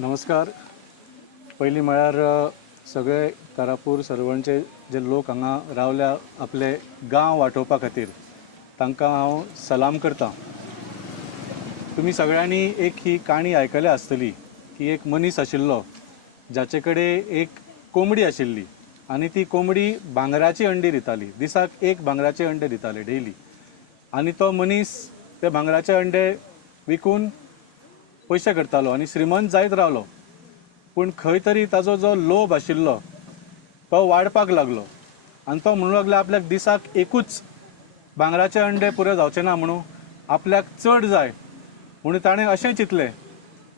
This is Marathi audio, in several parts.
नमस्कार. पयलीं म्हळ्यार सगळे कारापूर सरवणचे जे लोक हांगा रावल्या आपले गांव वाटोवपा खातीर तांकां हांव सलाम करतां. तुमी सगळ्यांनी एक ही काणी आयकल्या आसतली की एक मनीस आशिल्लो जाचे कडेन एक कोंबडी आशिल्ली आनी ती कोंबडी भांगराची अंडी दिताली. दिसाक एक भांगराचे अंडे दिताले डेली. आनी तो मनीस ते भांगराचे अंडे विकून पयशे करतालो आनी श्रीमंत जायत रावलो. पूण खंय तरी ताजो जो लोभ आशिल्लो तो वाडपाक लागलो आनी तो म्हणूंक लागलो आपल्याक दिसाक एकूच भांगराचे अंडे पुरे जावचे ना म्हणून आपल्याक चड जाय म्हणून ताणें अशें चिंतलें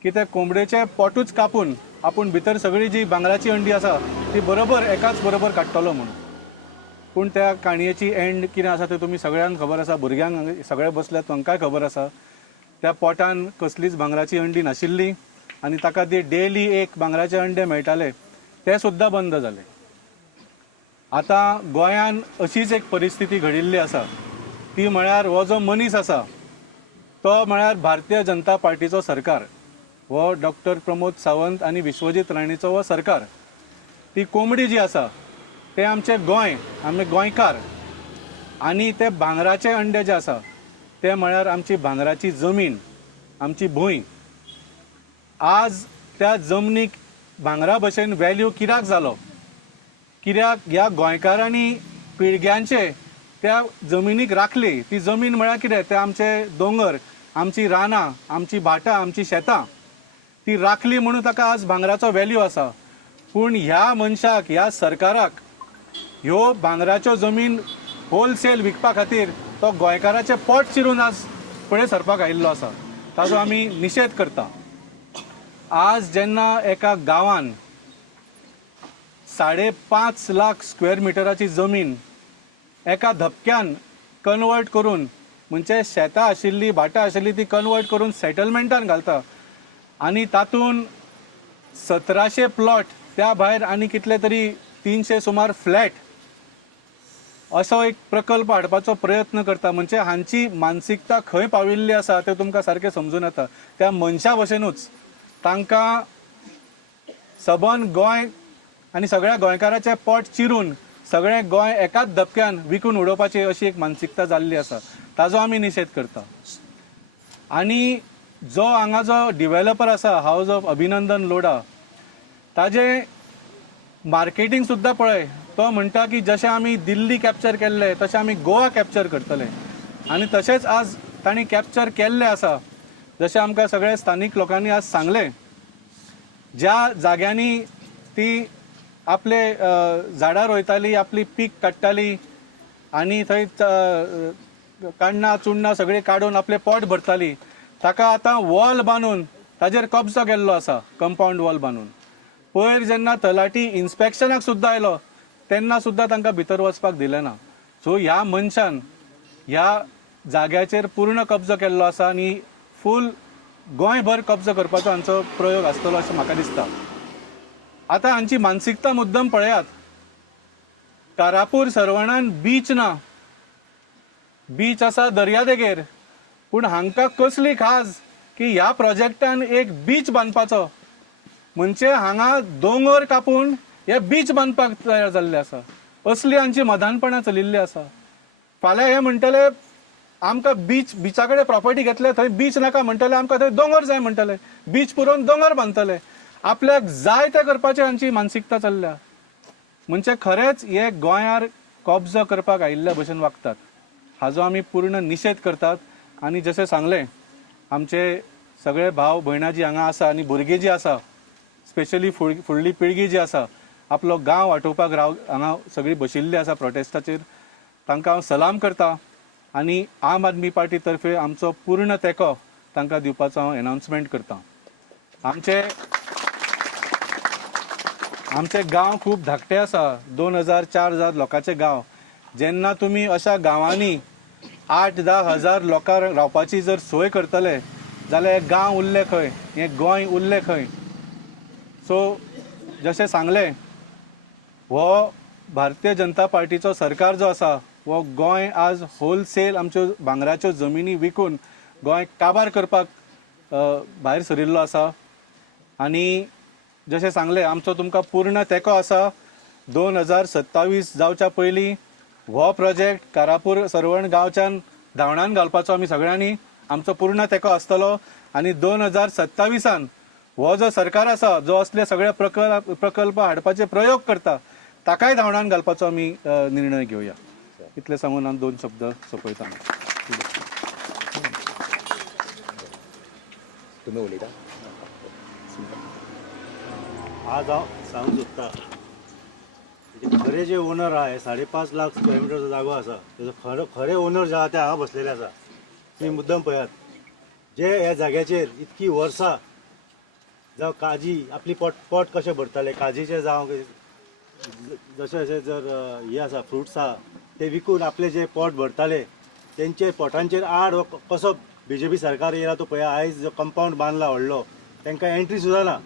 की ते कोंबडेचें पोटूच कापून आपूण भितर सगळी जी भांगराची अंडी आसा ती बरोबर एकाच बरोबर काडटलो म्हणून. पूण त्या काणयेची एंड कितें आसा तें तुमी सगळ्यांक खबर आसा. भुरग्यांक सगळे बसल्यात तांकांय खबर आसा. त्या पोटान कसलीच भांगराची अंडी नाशिल्ली आनी ताका ती डेली एक भांगराचे अंडे मेळटाले ते सुद्दां बंद जाले. आतां गोंयान अशीच एक परिस्थिती घडिल्ली आसा. ती म्हळ्यार हो जो मनीस आसा तो म्हळ्यार भारतीय जनता पार्टीचो सरकार, हो डॉक्टर प्रमोद सावंत आनी विश्वजीत राणेचो हो सरकार. ती कोंबडी जी आसा ते आमचे गोंय, आमी गोंयकार, आनी ते भांगराचे अंडे जे आसा ते म्हळ्यार आमची भांगराची जमीन, आमची भूंय. आज त्या जमनीक भांगरा भशेन व्हॅल्यू कित्याक जालो? कित्याक ह्या गोंयकारांनी पिळग्यांचे त्या जमिनीक राखली. ती जमीन म्हळ्यार कितें? ते आमचे दोंगर, आमची रानां, आमची भाटां, आमची शेतां ती राखली म्हणून ताका आज भांगराचो व्हॅल्यू आसा. पूण ह्या मनशाक, ह्या सरकाराक ह्यो भांगराच्यो जमीन होलसेल विकपा खातीर तो गोंयकाराचें पोट चिरून आज फुडें सरपाक आयिल्लो आसा. ताजो आमी निशेध करता. आज जेन्ना एका गांवान 5.5 लाख स्क्वेअर मिटराची जमीन एका धपक्यान कन्वर्ट करून, म्हणजे शेतां आशिल्ली, भाटां आशिल्ली ती कन्वर्ट करून सेटलमेंटान घालता आनी तातूंत 1700 प्लॉट, त्या भायर आनी कितले तरी 300 सुमार फ्लॅट असो एक प्रकल्प हाडपाचो प्रयत्न करता. म्हणजे हांची मानसिकता खंय पाविल्ली आसा तें तुमकां सारकें समजून येता. त्या मनशा भशेनूच तांकां सबन गोंय आनी सगळ्या गोंयकाराचें पोट चिरून सगळें गोंय एकाच धपक्यान विकून उडोवपाची अशी एक मानसिकता जाल्ली आसा. ताजो आमी निशेध करता. आनी जो हांगा जो डिवेलपर आसा हाऊस ऑफ अभिनंदन लोढा, ताजें मार्केटींग सुद्दां पळय. तो म्हणटा की जशें आमी दिल्ली कॅप्चर केल्ले तशें आमी गोवा कॅप्चर करतले. आनी तशेंच आज तांणी कॅप्चर केल्ले आसा. जशें आमकां सगळे स्थानीक लोकांनी आज सांगलें, ज्या जाग्यांनी ती आपले झाडां रोयताली, आपली पीक काडटाली आनी थंय काण्णां चुन्नां सगळीं काडून आपलें पोट भरताली, ताका आतां वॉल बांदून ताजेर कब्जो केल्लो आसा, कंपाऊंड वॉल बांदून. पयर जेन्ना तलाटी इन्स्पेक्शनाक सुद्दां आयलो तेन्ना सुद्दां तांकां भितर वचपाक दिलें ना. सो ह्या मनशान ह्या जाग्याचेर पूर्ण कब्जो केल्लो आसा आनी फूल गोंयभर कब्जो करपाचो हांचो प्रयोग आसतलो अशें म्हाका दिसता. आतां हांची मानसिकता मुद्दम पळयात. कारापूर सरवणान बीच ना, बीच आसा दर्यादेगेर, पूण हांकां कसली खाज की ह्या प्रोजेक्टान एक बीच बांदपाचो. म्हणजे हांगा दोंगर कापून हे बीच बांदपाक तयार जाल्ले आसा. असली हांची मदानपणां चलिल्ली आसा. फाल्यां हे म्हणटले आमकां बिचा कडेन प्रॉपर्टी घेतले, थंय बीच नाका म्हणटले, आमकां थंय दोंगर जाय म्हणटले, बीच पुरोवन दोंगर बांदतले. आपल्याक जाय तें करपाची हांची मानसिकता चल्ल्या. म्हणजे खरेंच हे गोंयार कब्जो करपाक आयिल्ल्या भशेन वागतात. हाजो आमी पूर्ण निशेध करतात. आनी जशें सांगलें, आमचे सगळे भाव भयणां जी हांगा आसा आनी भुरगीं जी आसा, स्पेशली फुडली पिळगी जी आसा, आपलो गांव वाटोवपाक हांगा सगळीं बशिल्ली आसा प्रोटेस्टाचेर, तांकां हांव सलाम करता. आनी आम आदमी पार्टी तर्फे आमचो पूर्ण तेंको तांकां दिवपाचो हांव अनाउन्समेंट करतां. आमचे गांव खूब धाकटे आसा. 2000-4000 लोकांचे गांव. जेन्ना तुमी अशा गांवांनी 8-10 हजार लोकां रावपाची जर सोय करतले जाल्यार हे गांव उरले खंय, हें गोंय उरलें खंय? सो जशें सांगलें, हो भारतीय जनता पार्टीचो सरकार जो आसा वो गोंय आज होलसेल आमच्यो भांगराच्यो जमिनी विकून गोंय काबार करपाक भायर सरिल्लो आसा. आनी जशें सांगलें आमचो तुमकां पूर्ण तेंको आसा 2027 जावच्या पयलीं हो प्रोजेक्ट कारापूर सरवण गांवच्यान धांवणान घालपाचो आमी सगळ्यांनी आमचो पूर्ण तेंको आसतलो आनी 2027 हो जो सरकार आसा जो असले सगळे प्रकल्प हाडपाचे प्रयोग करता ताकाय धांवणान घालपाचो आमी निर्णय घेवया इतले सांगून हांव 2 शब्द सोंपयता. तुम्ही उलयता. आज हांव सांगूंक सोदतां खरे जे ओनर आहा 5.5 लाख स्क्वेअर मिटरचो जागो आसा तेजो खरे ओनर जे आहा ते हांगा बसलेले आसा. तुम्ही मुद्दम पळयात जे ह्या जाग्याचेर इतकी वर्सां जावं काजी आपली पोट कशें भरताले काजीचे जावं जशें जशें जर हे आसा फ्रुट्स आहा ते विकून आपले जे पोट भरताले तेंचे पोटांचेर आड कसो BJP सरकार येयला तो पळया. आयज जो कंपाऊंड बांदला व्हडलो तांकां एंट्री सुद्दां ना.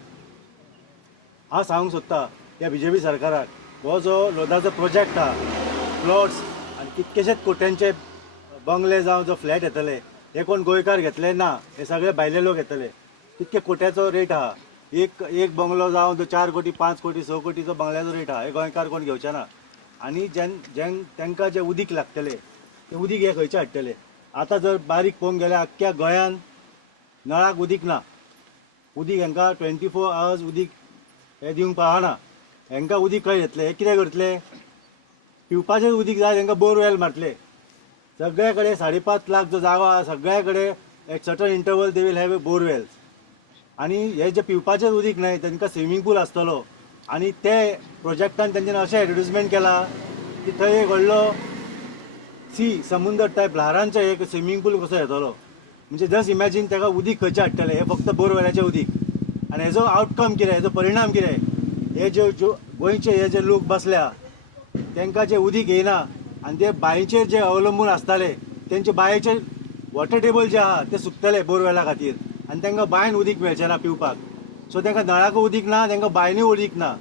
हांव सांगूंक सोदतां ह्या BJP सरकाराक हो जो लोदाचो प्रोजेक्ट आहा प्लॉट्स आनी कितकेशेच कोट्यांचे बंगले जावं जो फ्लॅट येतले हे कोण गोंयकार घेतले ना, हे सगळे भायले लोक येतले. कितके कोट्याचो रेट आहा. एक बंगलो जावं 4 कोटी 5 कोटी 6 कोटीचो बंगल्याचो रेट आहा. हे गोंयकार कोण घेवचे ना. आनी तांकां जे उदीक लागतले ते उदीक हे खंयचे हाडटले. आतां जर बारीक पळोवंक गेल्यार आख्ख्या गोंयान नळाक उदीक ना. उदीक हांकां 24 आवर्स उदीक हे दिवंक पावना. हांकां उदीक खंय येतले. हे कितें करतले. पिवपाचें उदीक जाय तांकां बोरवेल मारतले. सगळे कडेन 5.5 लाख जो जागो आहा सगळे कडेन एक certain interval they will have borewells. आनी हे जे पिवपाचें उदीक न्हय तांकां स्विमींग पूल आसतलो. आनी ते प्रोजेक्टान तेंच्यानी अशें एडवर्टिजमेंट केला की थंय एक व्हडलो समुद्र टायप ल्हारांचो एक स्विमींग पूल कसो येतलो. म्हणजे जस्ट इमॅजीन ताका उदीक खंयचे हाडटले. हे फक्त बोरवेलाचें उदीक. आनी हेजो आउटकम कितें हेजो परिणाम कितें. हे जे गोंयचे हे जे लोक बसल्या तांकां जे उदीक येयना आनी ते बांयचेर जे अवलंबून आसताले तेंचे बांयचे वॉटर टेबल जे आहा ते सुकतले बोरवेला खातीर आनी तांकां बांयन उदीक मेळचें ना पिवपाक. सो तांकां नळाक उदीक ना तांकां बांयनूय उदीक ना.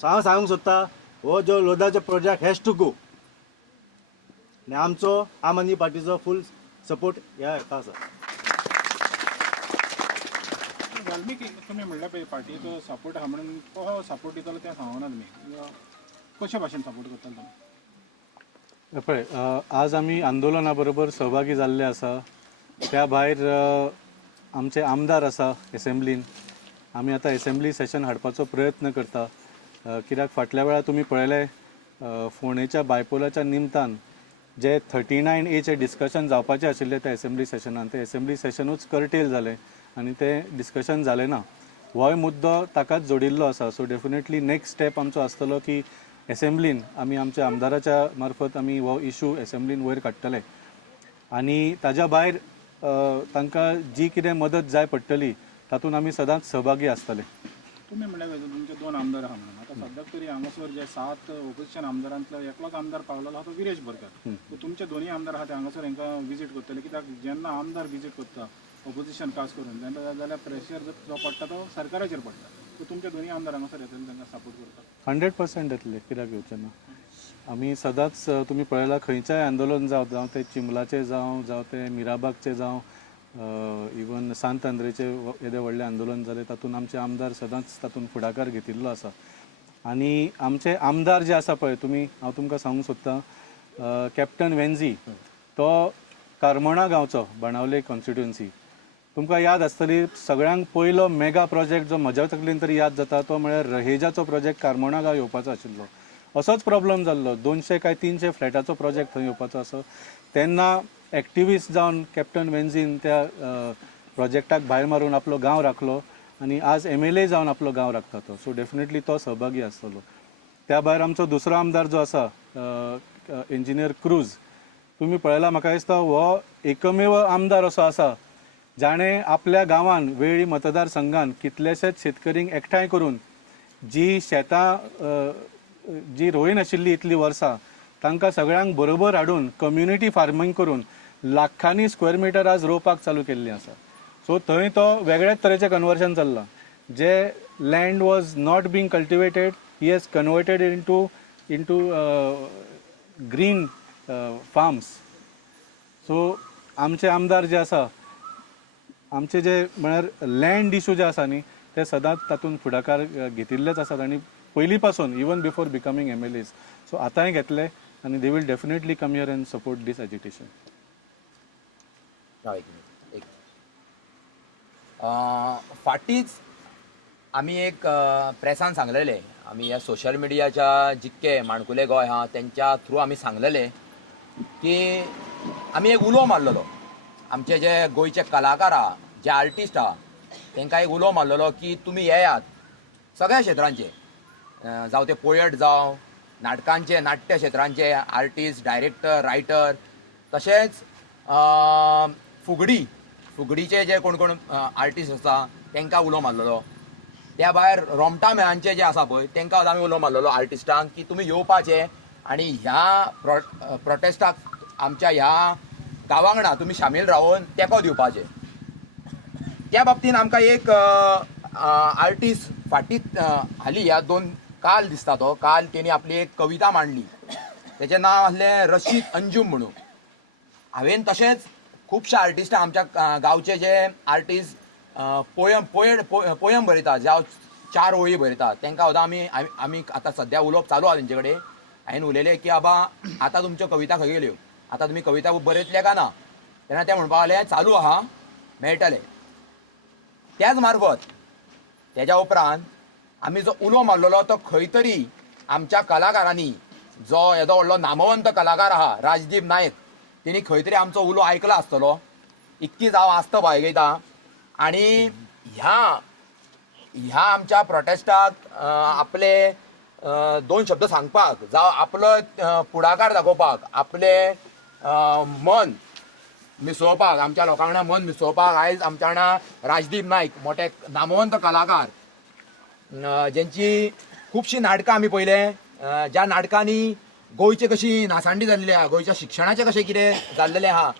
सो हांव सांगूंक सोदतां हो जो लोदाचो प्रोजेक्ट हॅज टू गो. आनी आमचो आम आदमी पार्टीचो फूल सपोर्ट ह्या हेका आसा. वाल्मिकी तुम्ही म्हणल्या पळय पार्टीचो सपोर्ट आहा म्हणून कसो सपोर्ट दितलो तें सांगना तुमी. कशा भाशेन सपोर्ट करतले तुमी. पळय आज आमी आंदोलना बरोबर सहभागी जाल्ले आसा. त्या भायर आमचे आमदार आसा एसेंब्लीन. आमी आतां एसेंब्ली सेशन हाडपाचो प्रयत्न करता. कित्याक फाटल्या वेळार तुमी पळयलें फोंडेच्या बायपोलाच्या निमतान जे 39A डिस्कशन जावपाचें आशिल्लें त्या एसेंब्ली सेशनान ते एसेंब्ली सेशनूच कर्टेल जालें आनी तें डिस्कशन जालें ना. होय मुद्दो ताकाच जोडिल्लो आसा. सो डेफिनेटली नेक्स्ट स्टेप आमचो आसतलो की एसेंब्लीन आमी आमच्या आमदाराच्या मार्फत आमी हो इशू एसेंब्लीन वयर काडटले आनी ताज्या भायर तांकां जी कितें मदत जाय पडटली तातूंत आमी सदांच सहभागी आसतले. तुम्ही म्हणल्या तुमचे 2 आमदार आहा म्हणून आता सद्याक तरी हांगासर जे 7 ऑपोजिशन आमदारांतलो एकलोच आमदार पावलेलो आहा तो वीरेश बोरकार. तुमचे दोन्ही आमदार आहा ते हांगासर हांकां विजीट करतले. कित्याक जेन्ना आमदार विजीट करता ऑपोजिशन खास करून तेन्ना जाल्यार प्रेशर जो पडटा तो सरकाराचेर पडटा. सो तुमचे दोन्ही आमदार हांगासर येतले तांकां सपोर्ट करता. 100% येतले. कित्याक येवचे ना. आमी सदांच तुमी पळयलां खंयचेंय आंदोलन जावं ते चिंबलाचें जावं ते मिराबागचें जावं इवन सांत आंद्रेचें येदें व्हडलें आंदोलन जालें तातूंत आमचे आमदार सदांच तातूंत फुडाकार घेतिल्लो आसा. आनी आमचे आमदार जे आसा पळय हांव तुमकां सांगूंक सोदतां कॅप्टन वेन्झी तो कारमोणा गांवचो बाणावले कॉन्स्टिट्युएन्सी. तुमकां याद आसतली सगळ्यांक पयलो मेगा प्रोजेक्ट जो म्हज्या तकलेन तरी याद जाता तो म्हळ्यार रहेजाचो प्रोजेक्ट कारमोणा गांव येवपाचो आशिल्लो. असोच प्रॉब्लम जाल्लो. 200 काय 300 फ्लॅटाचो प्रोजेक्ट थंय येवपाचो आसा. तेन्ना एक्टिविस्ट जावन कॅप्टन वेन्झीन त्या प्रोजेक्टाक भायर मारून आपलो गांव राखलो आनी आज MLA जावन आपलो गांव राखता तो. सो डेफिनेटली तो सहभागी आसतलो. त्या भायर आमचो दुसरो आमदार जो आसा इंजिनियर क्रूज. तुमी पळयला म्हाका दिसता हो एकमेव आमदार असो आसा जाणें आपल्या गांवान वेळी मतदारसंघान कितलेशेच शेतकरींक एकठांय करून जी शेतां जी रोयन आशिल्ली इतलीं वर्सां तांकां सगळ्यांक बरोबर हाडून कम्युनिटी फार्मींग करून लाखांनी स्क्वेअर मिटर आज रोवपाक चालू केल्ली आसा. सो थंय तो वेगळ्याच तरेचें कन्वर्शन चल्लां. जे land was not being cultivated he has converted into green farms. So आमचे आमदार जे आसा आमचे जे म्हळ्यार लँड इशू जे आसा न्ही ते सदांच तातूंत फुडाकार घेतिल्लेच आसात आनी पयलीं पासून even before becoming MLAs. So आतांय घेतले आनी they will definitely come here and support this agitation. फाटींच आमी एक प्रेसान सांगलेले, आमी ह्या सोशल मिडियाच्या जितके माणकुले गोंय आहा तेंच्या थ्रू आमी सांगलेले की आमी एक उलो मारलेलो, आमचे जे गोंयचे कलाकार आहा, जे आर्टिस्ट आहा तांकां एक उलो मारलेलो की तुमी येयात सगळ्या क्षेत्रांचे, जावं ते पोयट जावं, नाटकांचे, नाट्य क्षेत्रांचे आर्टिस्ट, डायरेक्टर, रायटर, तशेंच फुगडीचे जे कोण कोण आर्टिस्ट आसा तांकां उलो मारलेलो. त्या भायर रोमटा मेळांचे जे आसा पळय तांकां आमी उलो मारलेलो आर्टिस्टांक की तुमी येवपाचे आनी ह्या प्रोटेस्टाक आमच्या ह्या गांवा वांगडा तुमी शामील रावून तेंको दिवपाचे. त्या बाबतींत आमकां एक आर्टिस्ट फाटींच हालीं ह्या काल दिसता तो, काल तेणी आपली एक कविता मांडली, तेचें नांव आसलें रशीद अंजूम म्हणून. हांवें तशेंच खुबशे आर्टिस्ट आमच्या गांवचे जे आर्टिस्ट पोयम बरयतात, जावं 4 वळी बरयतात, तांकां सुद्दां आमी आतां सद्या उलोवप चालू आहा तेंचे कडेन. हांवें उलयलें की बाबा आतां तुमच्यो कविता खंय गेल्यो, आतां तुमी कविता बरयतले काय ना. तेन्ना ते म्हणपाक लागले चालू आहा, मेळटले. त्याच मार्फत तेज्या उपरांत आमी जो उलो मारलेलो तो खंय तरी आमच्या कलाकारांनी, जो येदो व्हडलो नामवंत कलाकार आहा राजदीप नायक, तेणी खंय तरी आमचो उलो आयकला आसतलो. इतकीच हांव आस्त बाळगयतां. आनी ह्या आमच्या प्रोटेस्टाक आपले 2 शब्द सांगपाक, जावं आपलो फुडाकार दाखोवपाक, आपले मन मिसळपाक, आमच्या लोकां वांगडा मन मिसळपाक आयज आमच्या वांगडा राजदीप नायक, मोठे नामवंत कलाकार, जेंची खुबशीं नाटकां आमी पळयले, ज्या नाटकांनी गोंयची कशी नासांडी जाल्ली आहा, गोंयच्या शिक्षणाचें कशें कितें जाल्लेलें आहा,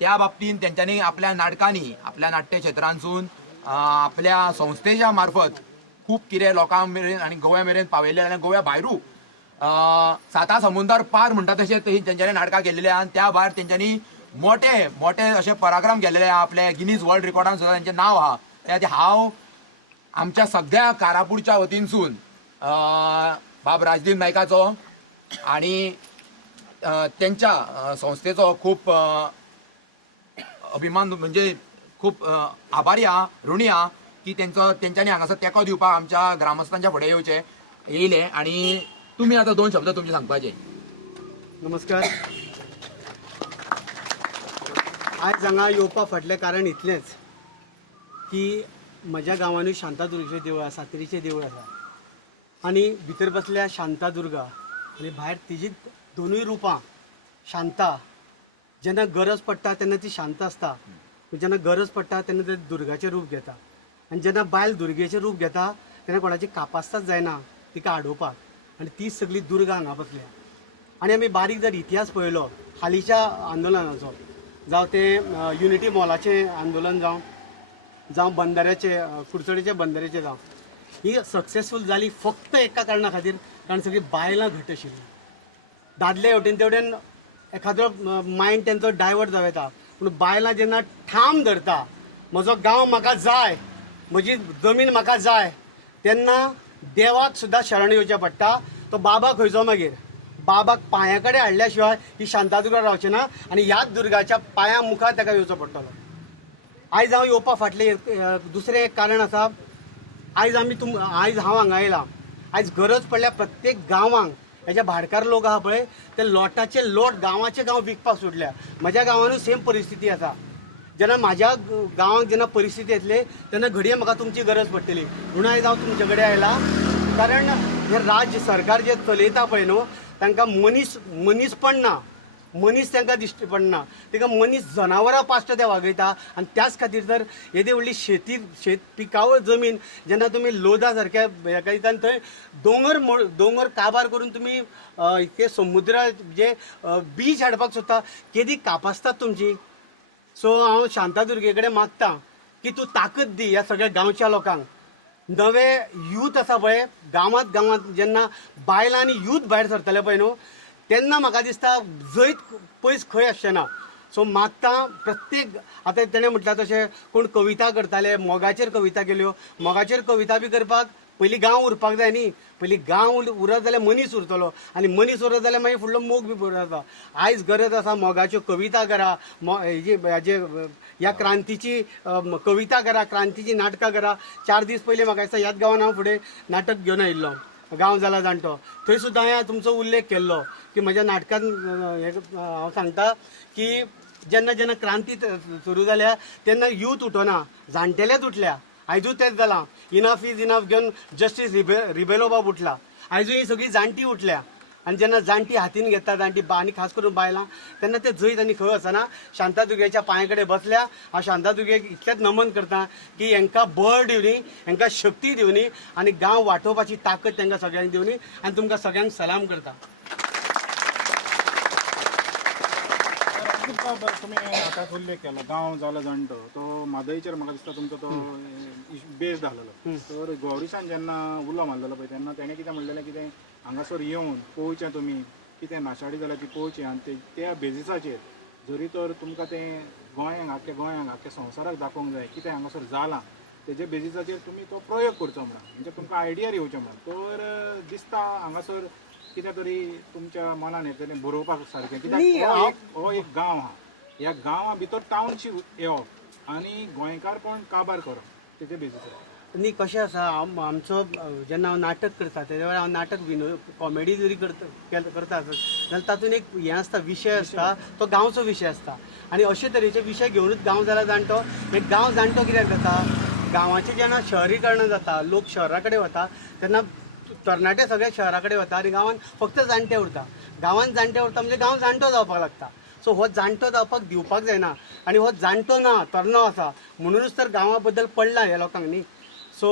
त्या बाबतींत तेंच्यांनी आपल्या नाटकांनी, आपल्या नाट्य क्षेत्रांसून, आपल्या संस्थेच्या मार्फत खूब कितें लोकां मेरेन आनी गोव्या मेरेन पावयलें. आनी गोव्या भायरूय 7 समुंदर पार म्हणटा तशें तेंच्यांनी नाटकां केल्लेलीं आहा. त्या भायर तेंच्यांनी मोठे मोठे अशे पराक्रम केल्लेले आहा. आपल्या गिनीज वर्ल्ड रिकॉर्डान सुद्दां तेंचें नांव आहा. त्या हांव आमच्या सगळ्या कारापूरच्या वतीनसून बाब राजदीप नायकाचो आनी तेंच्या संस्थेचो खूब अभिमान, म्हणजे खूब आभारी आहा, ऋणी आहा की तेंच्यांनी हांगासर तेंको दिवपाक आमच्या ग्रामस्थांच्या फुडें येयले. आनी तुमी आतां 2 शब्द तुमचे सांगपाचे. नमस्कार. आज हांगा येवपा फाटलें कारण इतलेंच की म्हज्या गांवांनूय शांतादुर्गेचें देवूळ आसा, सातेरीचें देवूळ आसा. आनी भितर बसल्या शांतादुर्गा आनी भायर तिजी 2 रुपां. शांता जेन्ना गरज पडटा तेन्ना ती शांत आसता, जेन्ना गरज पडटा तेन्ना ते दुर्गाचें रूप घेता. आनी जेन्ना बायल दुर्गेचें रूप घेता तेन्ना कोणाची कापास्ताच जायना तिका आडोवपाक. आनी ती सगळी दुर्गा हांगा बसल्या. आनी आमी बारीक जर इतिहास पळयलो हालींच्या आंदोलनाचो, जावं ते युनिटी मॉलाचें आंदोलन जावं बंदाऱ्याचे, कुडचडेच्या बंदाऱ्याचें जावं, ही सक्सेसफूल जाली फक्त एका कारणां खातीर, कारण सगळीं बायलां घट आशिल्लीं. दादले हेवटेन तेवटेन एखादो मायंड तेंचो डायवर्ट जावं येता, पूण बायलां जेन्ना ठाम धरता म्हजो गांव म्हाका जाय, म्हजी जमीन म्हाका जाय, तेन्ना देवाक सुद्दां शरण येवचें पडटा. तो बाबा खंयचो मागीर, बाबाक पांया कडेन हाडल्या शिवाय ही शांतादुर्गा रावची ना. आनी ह्याच दुर्गाच्या पांया मुखार ताका येवचो पडटलो. आयज हांव येवपा फाटलें दुसरें एक कारण आसा. आयज हांव हांगा येयलां. आयज गरज पडल्या प्रत्येक गांवांक हेजे भाडकार लोक आहा पळय ते लोटाचे लोट गांवाचे गांव विकपाक सोडल्या. म्हज्या गांवानूय सेम परिस्थिती आसा. जेन्ना म्हाज्या गांवांत जेन्ना परिस्थिती येतली तेन्ना घडये म्हाका तुमची गरज पडटली. म्हणून आयज हांव तुमचे कडेन आयलां. कारण हे राज्य सरकार जे चलयता पळय न्हू, तांकां मनीसपण ना, मनीस तांकां दिश्टी पडना. ताका मनीस जनावरां पाश्ट ते वागयता. आनी त्याच खातीर तर येदी व्हडली शेत पिकावळ जमीन जेन्ना तुमी लोदा सारक्या हेका दिता आनी थंय दोंगर काबार करून तुमी ते समुद्रा जे बीच हाडपाक सोदता, केदी कापासतात तुमची. सो हांव शांतादुर्गे कडेन मागतां की तूं ताकद दी ह्या सगळ्या गांवच्या लोकांक. नवे यूथ आसा पळय गांवांत जेन्ना बायलां आनी यूथ भायर सरतले पळय न्हू, तेन्ना म्हाका दिसता जैत पयस खंय आसचें ना. सो मागता प्रत्येक आतां तेणें म्हटल्यार तशें कोण कविता करताले मोगाचेर कविता केल्यो मोगाचेर कविता बी करपाक पयलीं गांव उरपाक जाय न्ही पयलीं गांव उरत जाल्यार मनीस उरतलो आनी मनीस उरत जाल्यार मागीर फुडलो मोग बी बरो जाता आयज गरज आसा मोगाच्यो कविता करा हेजे ह्या क्रांतीची कविता करा क्रांतीची नाटकां करा 4 दीस पयलीं म्हाका दिसता ह्याच गांवान हांव फुडें नाटक घेवन आयिल्लो गांव जाला जाणटो थंय सुद्दां हांवें तुमचो उल्लेख केल्लो की म्हज्या नाटकान हांव सांगता की जेन्ना जेन्ना क्रांती सुरू जाल्या तेन्ना यूथ उठोना जाणटेलेच उठल्या आयजूच तेच जालां इनफ इज इनफ घेवन जस्टीस रिबेलो बाब उठला आयजूय ही सगळीं जाणटी उठल्या आनी जेन्ना जाणटी हातीन घेता जाणटी आनी खास करून बायलां तेन्ना ते जैत आनी खंय वचना शांतादुर्गेच्या पांया कडेन बसल्या हांव शांतादुर्गेक इतलेंच नमन करता की हांकां बळ दिवनी हांकां शक्ती दिवनी आनी गांव वाटोवपाची ताकद तांकां सगळ्यांक दिवनी आनी तुमकां सगळ्यांक सलाम करता तुम्ही आतां उल्लेख केलो गांव जालो जाणटो तो मादईचेर म्हाका दिसता तुमचो तो बेस जालेलो तर गौरीशान जेन्ना उलो मारलेलो पळय तेन्ना तेणें कितें म्हणलेलें कितें हांगासर येवन पळोवचें तुमी कितें नाशाडी जाल्यार ती पळोवचें आनी त्या बेजिसाचेर जरी तर तुमकां तें गोंयांक आख्या संवसाराक दाखोवंक जाय कितें हांगासर जालां तेजे बेजिसाचेर तुमी तो प्रयोग करचो म्हणून म्हणजे तुमकां आयडियार येवचें म्हणून तर दिसता हांगासर कितें तरी तुमच्या मनान येतलें बरोवपाक सारकें कित्याक हो एक गांव आहा ह्या गांवा भितर टावनशीप येवप आनी गोंयकारपण काबार करप तेजे बेजिसार न्ही कशें आसा आमचो जेन्ना हांव नाटक करता तेज्या वेळार हांव नाटक कॉमेडी जरी करता जाल्यार तातूंत एक हें आसता विशय आसता तो गांवचो विशय आसता आनी अशे तरेचे विशय घेवनूच गांव जाला जाणटो एक गांव जाणटो कित्याक जाता गांवाचें जेन्ना शहरीकरण जाता लोक शहरा कडेन वता तेन्ना तरणाटे सगळे शहरा कडेन वता आनी गांवांत फक्त जाणटे उरता गांवांत जाणटे उरता म्हणजे गांव जाणटो जावपाक लागता सो हो जाणटो जावपाक दिवपाक जायना आनी हो जाणटो ना तरणाटो आसा म्हणूनच तर गांवा बद्दल पडला ह्या लोकांक न्ही सो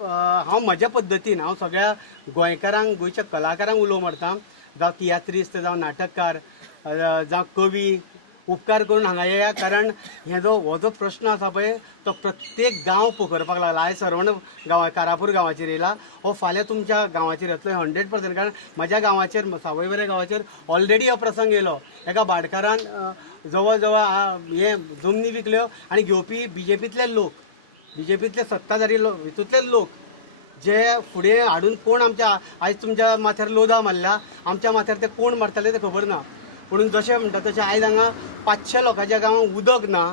हांव म्हज्या पद्दतीन हांव सगळ्या गोंयकारांक गोंयच्या कलाकारांक उलो मारता जावं तियात्रिस्ट जावं नाटककार जावं कवी उपकार करून हांगा येया कारण हो जो प्रश्न आसा पळय तो प्रत्येक गांव पोखरपाक लागला आयज सरवण गांव कारापूर गांवाचेर येयला हो फाल्यां तुमच्या गांवाचेर येतलो 100% कारण म्हज्या गांवाचेर सावयवेरें गांवाचेर ऑलरेडी हो प्रसंग येयलो एका भाटकारान जवळ जवळ हे जमनी विकल्यो आनी घेवपी बीजेपींतले लोक बीजेपींतले सत्ताधारी हितूंतले लोक जे फुडें हाडून कोण आमच्या आयज तुमच्या माथ्यार लोदा मारल्या आमच्या माथ्यार ते कोण मारतले ते खबर ना म्हणून जशें म्हणटा तशें आयज हांगा 500 लोकांच्या गांवांत उदक ना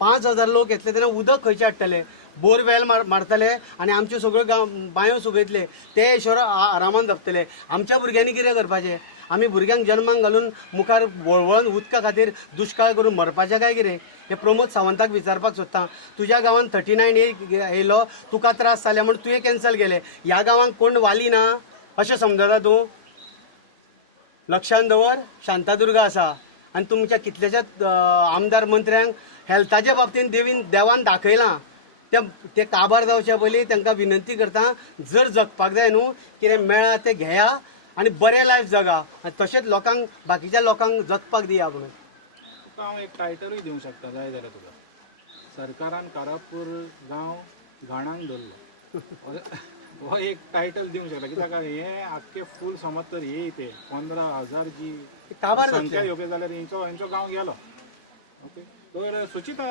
5000 लोक येतले तेन्ना उदक खंयचे हाडटले बोरवेल मारतले आनी आमच्यो सगळ्यो बांयो सुकयतले ते हिशोर आरामान जगतले आमच्या भुरग्यांनी कितें करपाचें आमी भुरग्यांक जल्माक घालून मुखार वळवळून उदका खातीर दुश्काळ करून मरपाचें काय कितें हें प्रमोद सावंताक विचारपाक सोदता तुज्या गांवांत 39 येयलो तुका त्रास जाले म्हूण तुवें कॅन्सल केले ह्या गांवांक कोण वाली ना अशें समजता तूं लक्षांत दवर शांतादुर्गा आसा आनी तुमच्या कितल्याच्याच आमदार मंत्र्यांक हेल्थाच्या बाबतींत देवान दाखयलां ते काबार जावचे पयलीं तांकां विनंती करता जर जगपाक जाय न्हू कितें मेळा तें घेया आनी बरें लायफ जगा आनी तशेंच लोकांक बाकीच्या लोकांक जगपाक दिया म्हणून तुका हांव एक टायटलूय दिवंक शकता जाय जाल्यार तुका सरकारान कारापूर गांव घाणांक धरलो हो एक टायटल दिवंक शकता कित्याक हें आख्खें फूल समज तर हे ते 15,000 जी काबार संख्या येवपी जाल्यार हेंचो गांव गेलो ओके तर सुचिता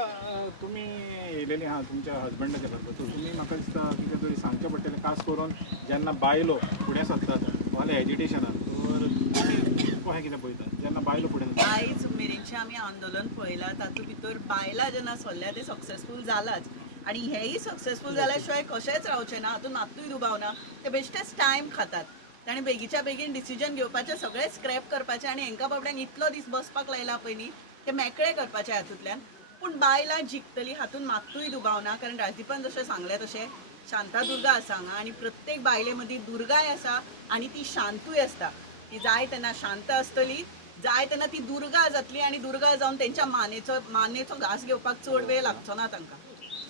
तुमी येयलेली आहा तुमच्या हजबंडाच्या बरोबर तुमी म्हाका दिसता कितें तरी सांगचें पडटलें खास करून जेन्ना बायलो फुडें सरतात वाल्या एज्युटेशनान तर तुमी कशें कितें पळयतात जेन्ना बायलो फुडें सरतात आयज मेरेनचें आमी आंदोलन पळयलां तातूंत भितर बायलां जेन्ना सरल्या ते सक्सेसफूल जालाच आनी हेय सक्सेसफूल जाल्या शिवाय कशेंच रावचें ना हातूंत मात्तूय दुबाव ना ते बेश्टेच टायम खातात ताणें बेगीच्या बेगीन डिसिजन घेवपाचें सगळें स्क्रॅप करपाचें आनी हेंकां बाबड्यांक इतलो दीस बसपाक लायला पळय न्ही ते मेकळे करपाचे हातूंतल्यान पूण बायलां जिखतली हातूंत मात्तूय दुबाव ना कारण राजदीपान जशें सांगलें तशें शांतादुर्गा आसा हांगा आनी प्रत्येक बायले मदीं दुर्गाय आसा आनी ती शांतूय आसता ती जाय तेन्ना शांत आसतली जाय तेन्ना ती दुर्गा जातली आनी दुर्गा जावन तेंच्या मानेचो घास घेवपाक चड वेळ लागचो ना तांकां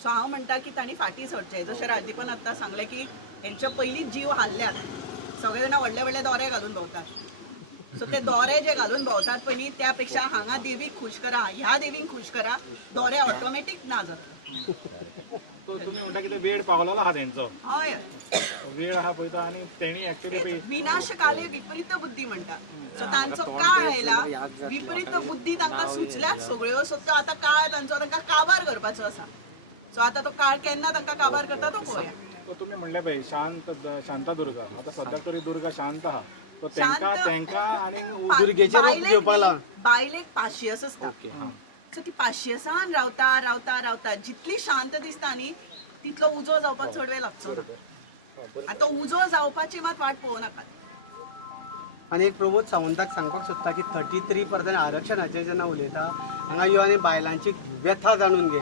सो हांव म्हणटा की तांणी फाटीं सरचें जशें राजदीपान आतां सांगलें की हेंचे पयलींच जीव हाल्ल्यात सगळे जाणां व्हडले व्हडले दोरे घालून भोंवतात सो ते दोरे जे घालून भोंवतात पळय न्ही त्या पेक्षा हांगा देवीक खूश करा ह्या देवीक खूश करा दोरे ऑटोमॅटीक ना जाता तुमी म्हणटा कितें वेळ पावलेलो आहा तेंचो हय वेळ आहा पळयता आनी तेणी एक्चुली विनाश काले विपरीत बुद्धी म्हणटा सो तांचो काळ आयला विपरीत बुद्धी तांकां सुचल्यात सगळ्यो सो तो आतां काळ तांचो तांकां काबार करपाचो आसा सो आतां तो काळ केन्ना तांकां काबार करता तो पळोवया तो तुम्ही म्हणले पळय शांतादुर्गा आता सध्या तरी दुर्गा शांत आहा तो शांत- तेंका आणि दुर्गेचे रूप घेवपाक लागून. बायलेक पाशियस आसता ओके हां सो ती पाशियेसान रावता रावता रावता जितली शांत दिसता न्ही तितलो उजो जावपाक चड वेळ लागचो ना आनी तो उजो जावपाची मात वाट पळोवं नाकात आनी एक प्रमोद सावंताक सांगपाक सोदता की 33% आरक्षणाचेर जेन्ना उलयता हांगा यो आनी बायलांची व्यथा जाणून घे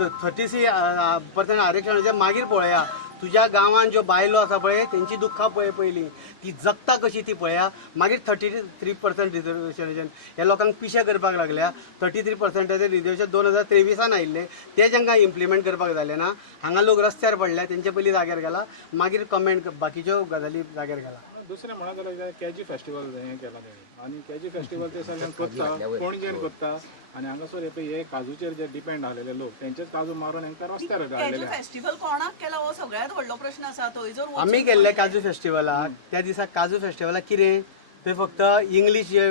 33% आरक्षणाचेर मागीर पळया तुज्या गांवांत ज्यो बायलो आसा पळय तेंची दुख्खां पळय पयलीं ती जगता कशी ती पळया मागीर 33% रिजर्वेशनाचेर ह्या लोकांक पिशे करपाक लागल्या 33% रिजर्वेशन 2023 आयिल्ले ते जेंका इम्प्लिमेंट करपाक जालें ना हांगा लोक रस्त्यार पडल्या तेंचे पयलीं जाग्यार गेला मागीर कमेंट बाकीच्यो गजाली जाग्यार गेला दुसरें म्हणत जाल्यार केजी फेस्टिवल हें केला तेणी आनी केजी फेस्टिवल ते सगळ्यांक करता पणजेन करता आनी हांगासर हे काजूचेर जे डिपेंड आसलेले लोक तेंचेच काजू मारून हांकां रस्त्यार कॅज्यू घातलेले फेस्टिवल कोणाक केला हो सगळ्यात व्हडलो प्रश्न आसा थंय जर वचून आमी गेल्ले काजू फेस्टिवलाक त्या दिसा काजू फेस्टिवलाक कितें थंय फक्त इंग्लीश जे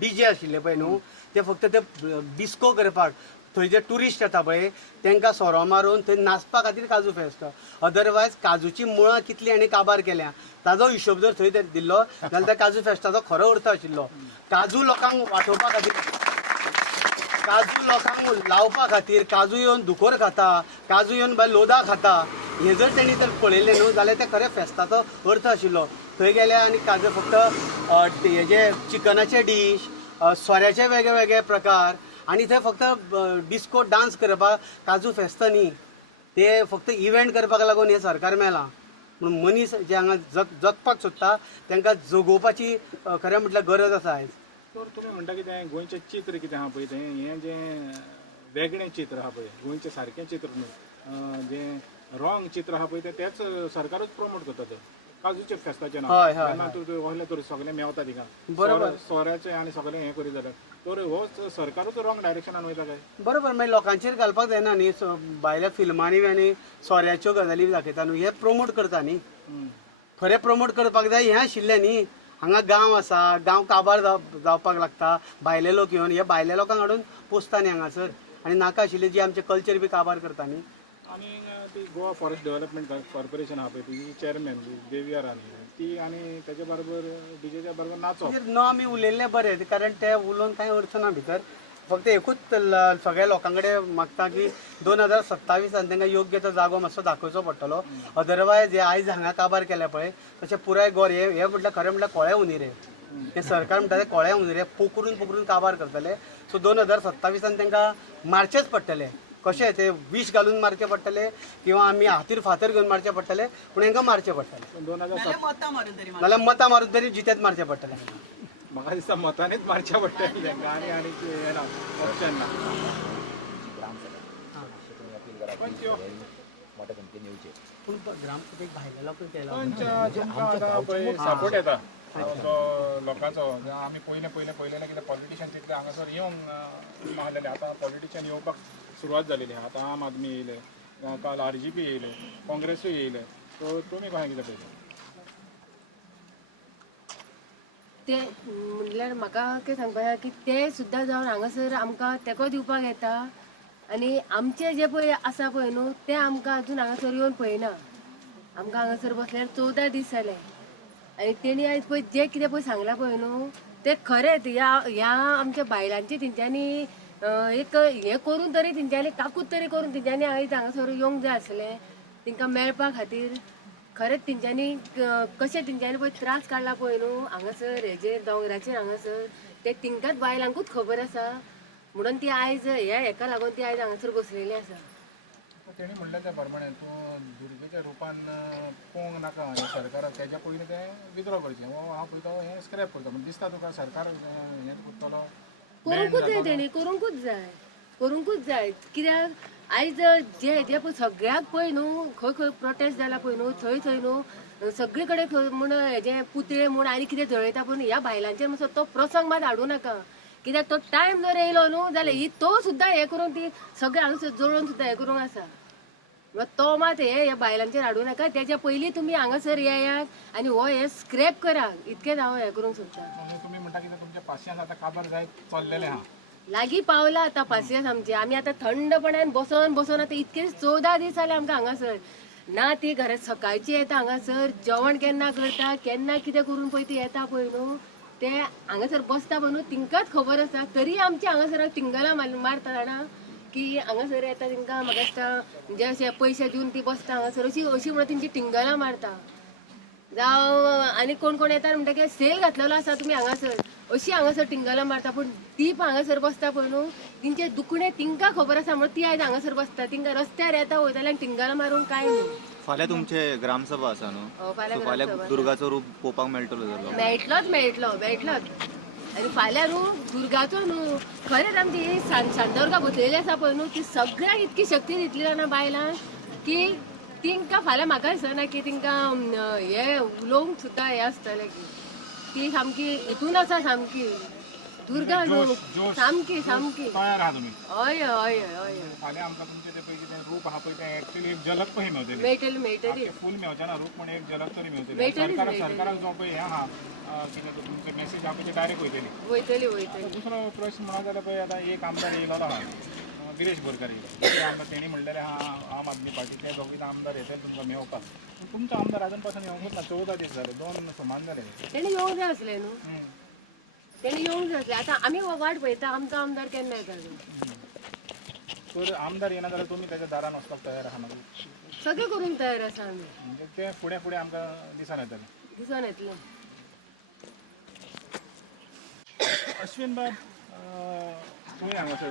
डीजे आशिल्ले पळय न्हू ते फक्त ते डिस्को करपाक थंय जे ट्युरिस्ट येता पळय तांकां सोरो मारून थंय नाचपा खातीर काजू फेस्त अदरवायज काजूची मुळां कितली आनी काबार केल्या ताजो हिशोब जर थंय दिल्लो जाल्यार त्या काजू फेस्ताचो खरो अर्थ आशिल्लो काजू लोकांक वांटोवपा खातीर काजू लोकांक लावपा खातीर काजू येवन दुकोर खाता काजू येवन बाय लोदा खाता हे जर तेणी तर पळयलें न्हू जाल्यार ते खरें फेस्ताचो अर्थ आशिल्लो थंय गेले आनी काजू फक्त हेजे चिकनाचे डीश सोऱ्याचे वेगळे वेगळे प्रकार आनी थंय फक्त डिस्को डान्स करपाक काजू फेस्त न्ही ते फक्त इव्हेंट करपाक लागून हे सरकार मेलां म्हणून मनीस जे हांगा जगपाक सोदता तांकां जगोवपाची खरें म्हटल्यार गरज आसा आयज तर तुमी म्हणटा की तें गोंयचें चित्र कितें आहा पळय तें हें जें वेगळें चित्र आहा पळय गोंयचें सारकें चित्र न्हू जें रॉंग चित्र आहा पळय तेंच सरकारूच प्रमोट करता तें काजूचे फेस्ताचें नांव हय, हय, तेन्ना तूं व्हरलें तर सगळें मेवता तिका बरोबर. सोऱ्याचें आनी सगळें हें करीत जाल्यार तर हो सरकारूच रॉंग डायरेक्शनान वयता काय बरोबर मागीर लोकांचेर घालपाक जायना न्ही भायल्या फिल्मांनी आनी सोऱ्याच्यो गजाली दाखयता न्हू हे प्रमोट करता न्ही खरें प्रमोट करपाक जाय हें आशिल्लें न्ही हांगा गांव आसा गांव काबार जावपाक लागता भायले लोक येवन हे भायल्या लोकांक हाडून पोसता न्ही हांगासर आनी नाका आशिल्ले जी आमचे कल्चर बी काबार करता न्ही आनी ती गोवा फॉरेस्ट डेव्हलपमेंट कॉर्पोरेशन आहा पळय ती चेअरमॅन देविया राणी ती आनी तेच्या बरोबर डीजेच्या बरोबर नाचप न आमी उलयल्लें बरें कारण ते उलोवन कांय अर्थ ना भितर फक्त एकूच सगळ्या लोकां कडेन मागता की 2027 तांकां योग्य तो जागो मातसो दाखोवचो पडटलो अदरवायज हे आयज हांगा काबार केल्या पळय तशें पुराय गोर हे म्हटल्यार खरें म्हटल्यार कोळे उंदिरे हे सरकार म्हणटा ते कोळे उंदिरे पोकरून काबार करतले सो 2027 तांकां मारचेच पडटले कशें ते विश घालून मारचे पडटले किंवा आमी हातीर फातर घेवन मारचे पडटले पूण हांकां मारचे पडटले 2007 नाल्यार मतां मारून तरी नाल्यार मतां मारून तरी जितेत मारचे पडटले म्हाका दिसता मतांनीच मारच्या पडटलें तेंकां आनी हें ना ऑप्शन ना पण त्यो पूण ग्रामसभेक भायल्या लोक केला तुमकां आतां पळय सपोर्ट येता तो लोकांचो आमी पयलें कितें पॉलिटिशियन तितले हांगासर येवंक नाहलेले आतां पॉलिटिशियन येवपाक सुरवात जालेली आतां आम आदमी येयले काल RGP येयले काँग्रेसूय येयले सो तुमी कशें कितें पळयता ते म्हणल्यार म्हाका कितें सांगपाक जाय की ते सुद्दां जावन हांगासर आमकां तेंको दिवपाक येता आनी आमचे जे पळय आसा पळय न्हू ते आमकां अजून हांगासर येवन पळयना आमकां हांगासर बसल्यार 14 दीस जाले आनी तेणी आयज पळय जे कितें पळय सांगलां पळय न्हू ते खरेंच ह्या आमच्या बायलांची तेंच्यांनी एक हें करून तरी तेंच्यांनी काकूत तरी करून तेंच्यांनी आयज हांगासर येवंक जाय आसलें तेंकां मेळपा खातीर खरेंच तेंच्यांनी कशें तेंच्यांनी पळय त्रास काडला पळय न्हू हांगासर हेजेर दोंगराचेर हांगासर ते तेंकांच बायलांकूच खबर आसा म्हणून ती आयज हेका लागून ती आयज हांगासर बसलेली आसा तेणी म्हणलें तें प्रमाणें तूं दुर्गेच्या रुपान पळोवंक नाका हें सरकाराक तेच्या पयलीं तें विथड्रॉ करचें वो हांव पळयता हें स्क्रॅप करता म्हणजे दिसता तुका सरकार हें करतलो करूंकूच जाय कित्याक आयज जे हेजे पळय सगळ्याक पळय न्हू खंय खंय प्रोटेस्ट जाला पळय न्हू थंय न्हू सगळे कडेन म्हण हेजे पुतळे म्हूण आनी कितें जळयता पूण ह्या बायलांचेर मातसो तो प्रसंग मात हाडूं नाका कित्याक तो टायम जर येयलो न्हू जाल्यार ही तो सुद्दां हें करून ती सगळे हांगासर जळोवन सुद्दां हें करूंक आसा तो मात हे बायलांचेर हाडूं नाका तेच्या पयलीं तुमी हांगासर येयात आनी हो हे स्क्रॅप करात इतकेंच हांव हें करूंक सोदतां तुमी म्हणटा 500 आता काबार जायत चललेले हा लागीं पावला आतां पासियेंस आमची. आमी आतां थंडपणान बसोन बसोन आतां इतके 14 दीस जाले आमकां हांगासर. ना ती घरात सकाळची येता हांगासर, जेवण केन्ना करता, केन्ना कितें करून पळय ती येता पळय न्हू, ते हांगासर बसता पळय न्हू तिंकाच खबर आसा. तरी आमची हांगासर तिंगला मारता जाणा की हांगासर येता तिंकां म्हाका दिसता म्हणजे अशे पयशे दिवन ती बसता हांगासर अशी म्हणून तेंची टिंगला मारता. जावं आनी कोण कोण येता म्हणटा सेल घातलेलो आसा तुमी हांगासर अशी हांगासर टिंगला मारता. पूण ती हांगासर बसता पळय न्हू तिंचे दुखणें तिंकां खबर आसा म्हणून ती आयज हांगासर बसता. तिंकां रस्त्यार येता वयताल्यार टिंगला मारून काय न्हू. फाल्यां तुमचे ग्रामसभा आसा न्हू, फाल्यां फाल्यां ग्रामसभा दुर्गाचो रूप पळोवपाक मेळटलोच. आनी फाल्यां न्हू दुर्गाचो न्हू खरेंच आमची शांतादुर्गा बसलेली आसा पळय न्हू ती सगळ्यांक इतकी शक्ती दितली जाणा बायलांक की तिंकां फाल्यां म्हाका दिसना की तिंकां हे उलोवंक सुद्दां हें आसतलें की ती सामकी हितून आसा सामकी दुर्गा न्हू सामकी सामकी. तयार आहा तुमी हय हय हय फाल्यां आमकां तुमचे ते पयलीं तें रूप आहा पळय तें एक्चुअली एक झलक पळय मेळटली मेळटली फूल मेळचें ना रूप, पण एक झलक तरी मेळटली. मेळटली. सरकाराक जो पळय हें आहा कितें तो तुमचो मॅसेज आहा पळय ते डायरेक्ट वयतली. दुसरो प्रश्न म्हणा जाल्यार पळय आतां एक आमदार येयलो आहा गिरीश बोरकार येयलो. तेणी म्हणलेलें आहा आम आदमी पार्टीचे दोगूय आमदार येतले तुमकां मेळोवपाक. पूण तुमचो आमदार आजून पासून येवंकूच ना. 14 दीस जाले, 2 सुमान जाले. तेणी येवंक जाय आसलें न्हू, तेणी येवंक जाय आसलें. आतां आमी वाट पळयता आमचो आमदार केन्ना येता. तर आमदार येना जाल्यार तुमी तेच्या दारान वचपाक तयार आहा मागीर. सगळें करूंक तयार आसा आमी. म्हणजे ते फुडें फुडें आमकां दिसान येतलें. दिसून येतलें. अश्विन बाब तुवें हांगासर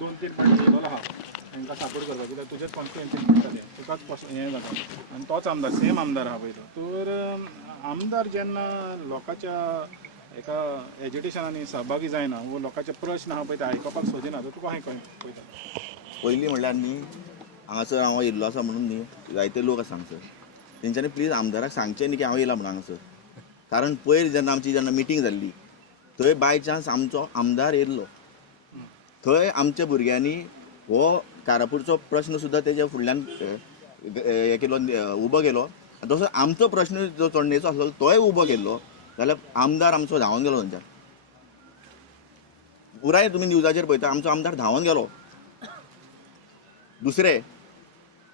2-3 फावटी येयलो आहा तांकां सपोर्ट करपाक, कित्याक तुजेच कॉन्स्टिट्युएन्सीन पडटा तें तुकाच हें जाता आनी तोच आमदार सेम आमदार आहा पळय तो. तर आमदार जेन्ना लोकांच्या एका एज्युटेशनांनी सहभागी जायना वो लोकांचे प्रश्न आहा पळय ते आयकपाक सोदिना, तर तुका हांवें पळयता. पयलीं म्हणल्यार न्ही हांगासर हांव येयल्लो आसा म्हणून न्ही जायते लोक आसा हांगासर, तेंच्यांनी प्लीज आमदाराक सांगचें न्ही की हांव येयला म्हणून हांगासर. कारण पयर जेन्ना मिटींग जाल्ली थंय बाय चान्स आमचो आमदार येयल्लो, थंय आमच्या भुरग्यांनी हो कारापूरचो प्रश्न सुद्दां तेज्या फुडल्यान हें केलो उबो केलो. तसो आमचो प्रश्न जो चोडणेचो आसलो तोय उबो केल्लो जाल्यार आमदार आमचो धांवन गेलो थंयच्यान. पुराय तुमी न्यूजाचेर पळयता आमचो आमदार धांवन गेलो. दुसरें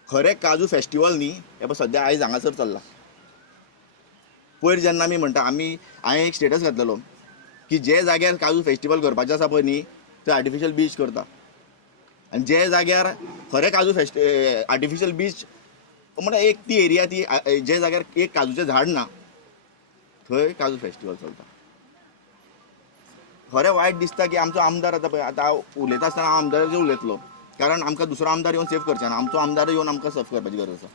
खरें काजू फेस्टिवल न्ही हे सद्या आयज हांगासर चल्ला. पयर जेन्ना आमी म्हणटा हांवें एक स्टेटस घातलेलो की जे जाग्यार काजू फेस्टिवल करपाचें आसा पळय न्ही थंय आर्टिफिशियल बीच करता, आनी जे जाग्यार खरें काजू आर्टिफिशियल बीच म्हणल्यार एक ती एरिया ती जे जाग्यार एक काजूचें झाड ना थंय काजू फेस्टिवल चलता. खरें वायट दिसता की आमचो आमदार आतां पळय आतां हांव उलयता आसतना हांव आमदाराचेर उलयतलो कारण आमकां दुसरो आमदार येवन सेफ करचें ना. आमचो आमदार येवन आमकां सर्व करपाची गरज आसा.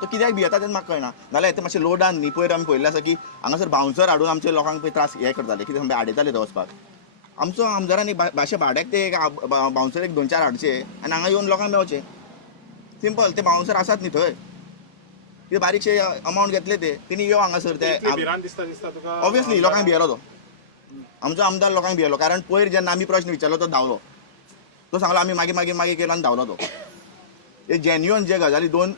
तो कित्याक भियेता तें म्हाका कळना. नाल्यार तें मातशें लोडान न्ही पयर आमी पळयल्लें आसा की हांगासर बाउन्सर हाडून आमच्या लोकांक पळय त्रास हें करताले कितें सांगता आडयताले थंय वचपाक. आमचो आमदारांनी मातशें भाड्याक ते बाउन्सर एक 2-4 हाडचे आनी हांगा येवन लोकांक मेळचे. सिंपल. ते बाउन्सर आसात न्ही थंय, कितें बारीकशे अमावंट घेतले तेणी यो हांगासर ते ऑब्वियसली लोकांक भियेलो तो. आमचो आमदार लोकांक भियेलो कारण पयर जेन्ना आमी प्रश्न विचारलो तो धांवलो. तो सांगलो आमी मागीर केलो आनी धांवलो तो. ते जेन्युअन जे गजाली 2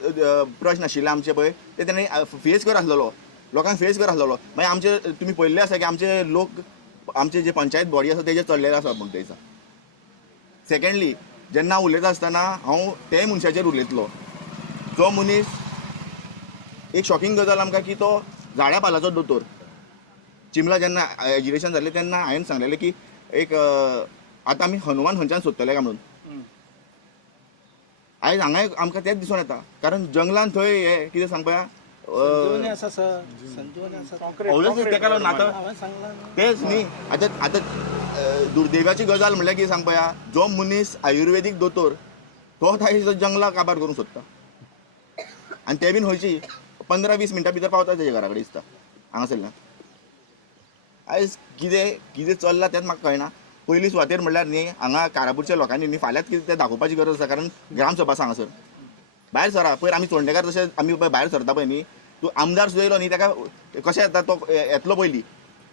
प्रश्न आशिल्ले आमचे पळय ते तेणी फेस कर आसलेलो, लोकांक फेस कर आसलेलो. मागीर आमचे तुमी पळयल्लें आसा की आमचे लोक आमचे जे पंचायत बॉडी आसा तेजे चडलेले आसा पूण थंयचा. सेकंडली जेन्ना उलयता आसतना हांव तेय मनशाचेर उलयतलो जो मनीस एक शॉकिंग गजाल आमकां की तो झाड्या पालाचो दोतोर. चिमला जेन्ना एज्युकेशन जाल्लें तेन्ना हांवें सांगलेलें की एक आतां आमी हनुमान खंयच्यान सोदतले काय म्हणून. आयज हांगा आमकां तेंच दिसून येता कारण जंगलान थंय हे कितें सांगपा तेका लागून आतां तेच न्ही. आतां दुर्दैवाची गजाल म्हणल्यार कितें सांगपा जो मनीस आयुर्वेदीक दोतोर तो आयज जंगला काबार करूंक सोदता आनी ते बीन खंयची 15-20 मिनटां भितर पावता तेजे घरा कडेन दिसता हांगासरल्यान. आयज कितें चल्लां तेंच म्हाका कळना. पयलीं सुवातेर म्हणल्यार न्ही हांगा कारापूरच्या लोकांनी न्ही फाल्यांच कितें तें दाखोवपाची गरज आसा कारण ग्रामसभा आसा हांगासर. भायर सरा पयर आमी चोडणेकार जशे आमी भायर सरता पळय न्ही तूं आमदार सुद्दां येयलो न्ही तेका कशें येता तो येतलो पयलीं.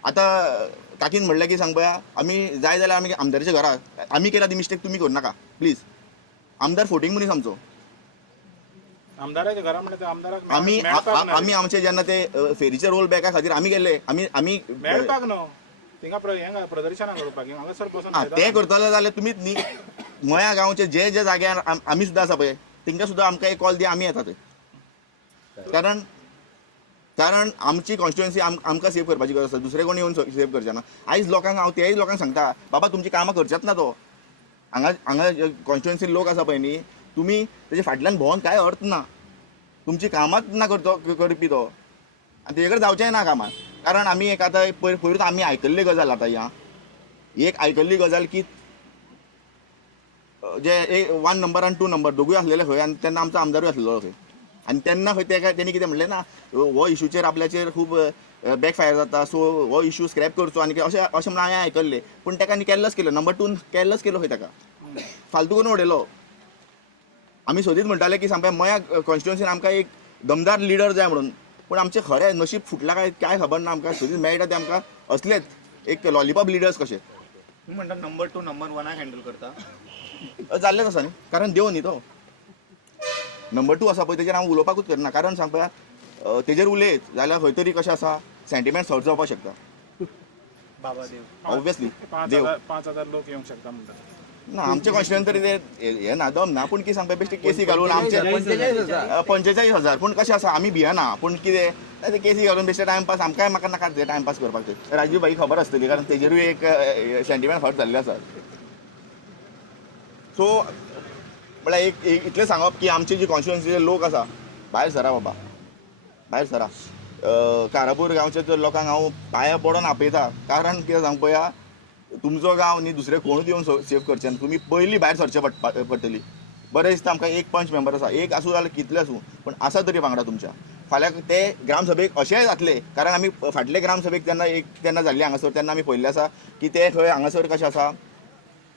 आतां ताकीन म्हणलें की सांग पळया आमी जाय जाल्यार आमी आमदाराच्या घरा आमी केला ती मिस्टेक तुमी करूं नाका प्लीज. आमदार फोटींग मनीस आमचो. आमदाराच्या घरा म्हणटा आमदाराक आमी आमचे जेन्ना ते फेरीचे रोल बॅका खातीर आमी गेल्ले आमी मेळपाक न्हू तिंगा हेंगा प्रदर्शनां करपाक हांगासर बसून ते करतले जाल्यार तुमीच न्ही मया गांवचे जे जे जाग्यार आमी सुद्दां आसा पळय तेंका सुद्दां आमकां एक कॉल दिया आमी येता थंय कारण आमची कॉन्स्टिट्युएन्सी आमकां सेव करपाची गरज आसा दुसरे कोणी येवन सेव करचे ना आयज लोकांक हांव तेय लोकांक सांगता बाबा तुमची कामां करचेच ना तो हांगा कॉन्स्टिट्युएन्सी लोक आसा पळय न्ही तुमी तेजे फाटल्यान भोंवन कांय अर्थ ना तुमची कामांच ना करपी तो आनी तेजे कडेन जावचेंय ना कामां कारण आमी एक आतां पयरूच आमी आयकल्ली गजाल आतां ह्या एक आयकल्ली गजाल की जे 1 नंबर आनी 2 नंबर दोगूय आसलेले खंय आनी तेन्ना आमचो आमदारूय आसलेलो खंय आनी तेन्ना खंय तेणी कितें म्हणलें ना हो इशूचेर आपल्याचेर खूब बॅकफायर जाता सो हो इशू स्क्रॅप करचो आनी अशें म्हणून हांवें आयकल्लें पूण ताका न्ही कॅरलस केलो नंबर 2 कॅरलस केलो खंय ताका फालतू करून उडयलो आमी सोदीत म्हणटाले की सामकें मया कॉन्स्टिट्युएन्सीन आमकां एक दमदार लिडर जाय म्हणून पूण आमचें खरें नशीब फुटलां काय खबर ना आमकां सोदीत मेळटा ते आमकां असलेच एक लॉलिपॉप लिडर्स कशे तुम्ही म्हणटा नंबर 2 नंबर 1 हँडल करता जाल्लेच आसा न्ही कारण देव न्ही तो नंबर 2 आसा पळय तेजेर हांव उलोवपाकूच करना कारण सांग पळया तेजेर उलयत जाल्यार खंय तरी कशें आसा सेंटिमेंट हर्ट जावपाक शकता बाबा देव ऑब्वियसली देव 5,000 लोक येवंक शकता म्हणटा ना आमचे कॉन्स्टिट्युएंट तरी ते हे ना दम ना पूण कितें सांगता बेश्टी केसी घालून आमचे 45,000 पूण कशें आसा आमी भियेना पूण कितें ते केसी घालून बेश्टे टायमपास आमकांय म्हाका नाका ते टायमपास करपाक ते राजीव भाई खबर आसतली कारण तेजेरूय एक सेंटिमेंट हर्ट जाल्ले आसा सो म्हळ्यार एक इतलें सांगप की आमची जी कॉन्स्टिट्युएन्सीचे लोक आसा भायर सरा बाबा भायर सरा कारापूर गांवच्या लोकांक हांव पांया पडोन आपयता कारण कितें सांग पळया तुमचो गांव न्ही दुसरे कोणूच येवन सेव करचे ना तुमी पयलीं भायर सरचें पडटली बरें दिसता आमकां एक पंच मेंबर आसा एक आसूं जाल्यार कितले आसूं पूण आसा तरी वांगडा तुमच्या फाल्यां ते ग्रामसभेक अशेंय जातले कारण आमी फाटले ग्रामसभेक तेन्ना जाल्ली हांगासर तेन्ना आमी पळयल्लें आसा की ते खंय हांगासर कशें आसा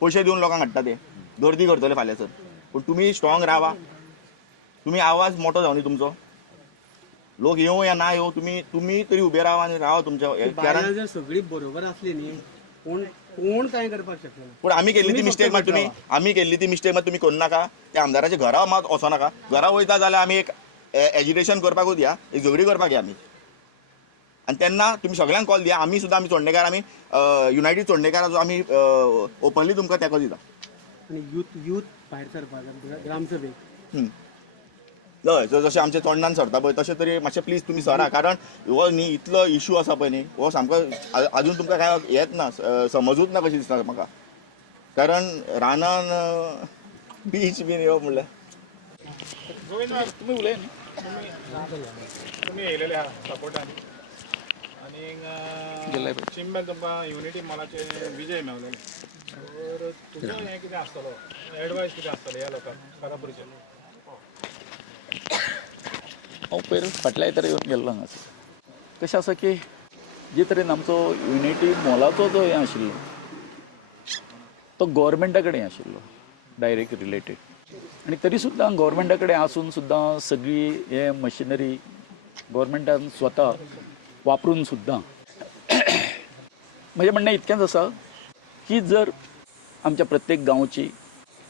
पयशे दिवन लोकांक हाडटा ते गर्दी करतले फाल्यांसर पूण तुमी स्ट्रॉंग रावा तुमी आवाज मोठो जावं न्ही तुमचो लोक येवं या ना येवं तुमी तरी उबे रावा आनी रावा तुमच्या कारण जर सगळी बरोबर असली न्ही कोण काय करपाक शकना पूण आमी केल्ली ती मिस्टेक मात तुमी करूं नाका त्या आमदाराच्या घरा मात वचो नाका घरा वयता जाल्यार आमी एक एजिटेशन करपाकूच या एक झगडी करपाक या आमी आनी तेन्ना तुमी सगळ्यांक कॉल दिया आमी सुद्दां आमी चोडणेकार आमी युनायटेड चोडणेकाराचो आमी ओपनली तुमकां तेंको दिता आणि यूथ भायर सरपाक ग्रामसभेक हय जशें आमचे तोंडान सरता पळय तशें तरी मातशें प्लीज तुमी सरा कारण हो न्ही इतलो इशू आसा पळय न्ही हो सामको आजून तुमकां काय येत ना समजूच ना कशी दिसता म्हाका कारण रानान बीच बीन येवप म्हणल्यार गोविंद तुम्ही उलय न्ही तुम्ही येयलेले आहा सपोर्टान आनी चिंबेल तुमकां युनिटी मॉलाचे विजय मेळलेले तर तुमचो हें कितें आसतलो एडवायस कितें आसतलें ह्या लोकांक कारापुरीचे हांव पयर फाटल्या आयतारा येवन गेल्लो हांगासर कशें आसा की जे तरेन आमचो युनिटी मॉलाचो जो हें आशिल्लो तो गव्हर्मेंटा कडेन आशिल्लो डायरेक्ट रिलेटेड आनी तरी सुद्दां गव्हर्मेंटा कडेन आसून सुद्दां सगळी हे मशिनरी गव्हर्मेंटान स्वता वापरून सुद्दां म्हजें म्हणणें इतकेंच आसा की जर आमच्या प्रत्येक गांवची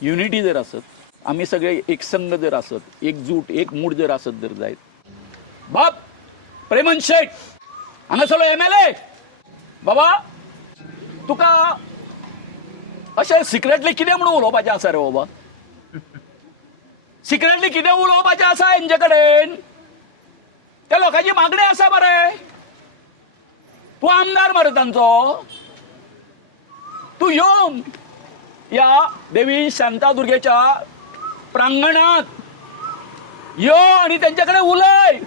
युनिटी जर आसत आमी सगळे एक संघ जर आसत एकजूट एक मूड जर आसत जर जायत बाप प्रेमन शेठ हांगासरलो MLA बाबा तुका अशें सिक्रेटली कितें म्हणून उलोवपाचें आसा रे बाबा सिक्रेटली कितें उलोवपाचें आसा हेंचे कडेन त्या लोकांची मागणी आसा मरे तूं आमदार मरे तांचो तूं येवन या देवी शांतादुर्गेच्या प्रांगणात यो आणि त्यांच्याकडे उलय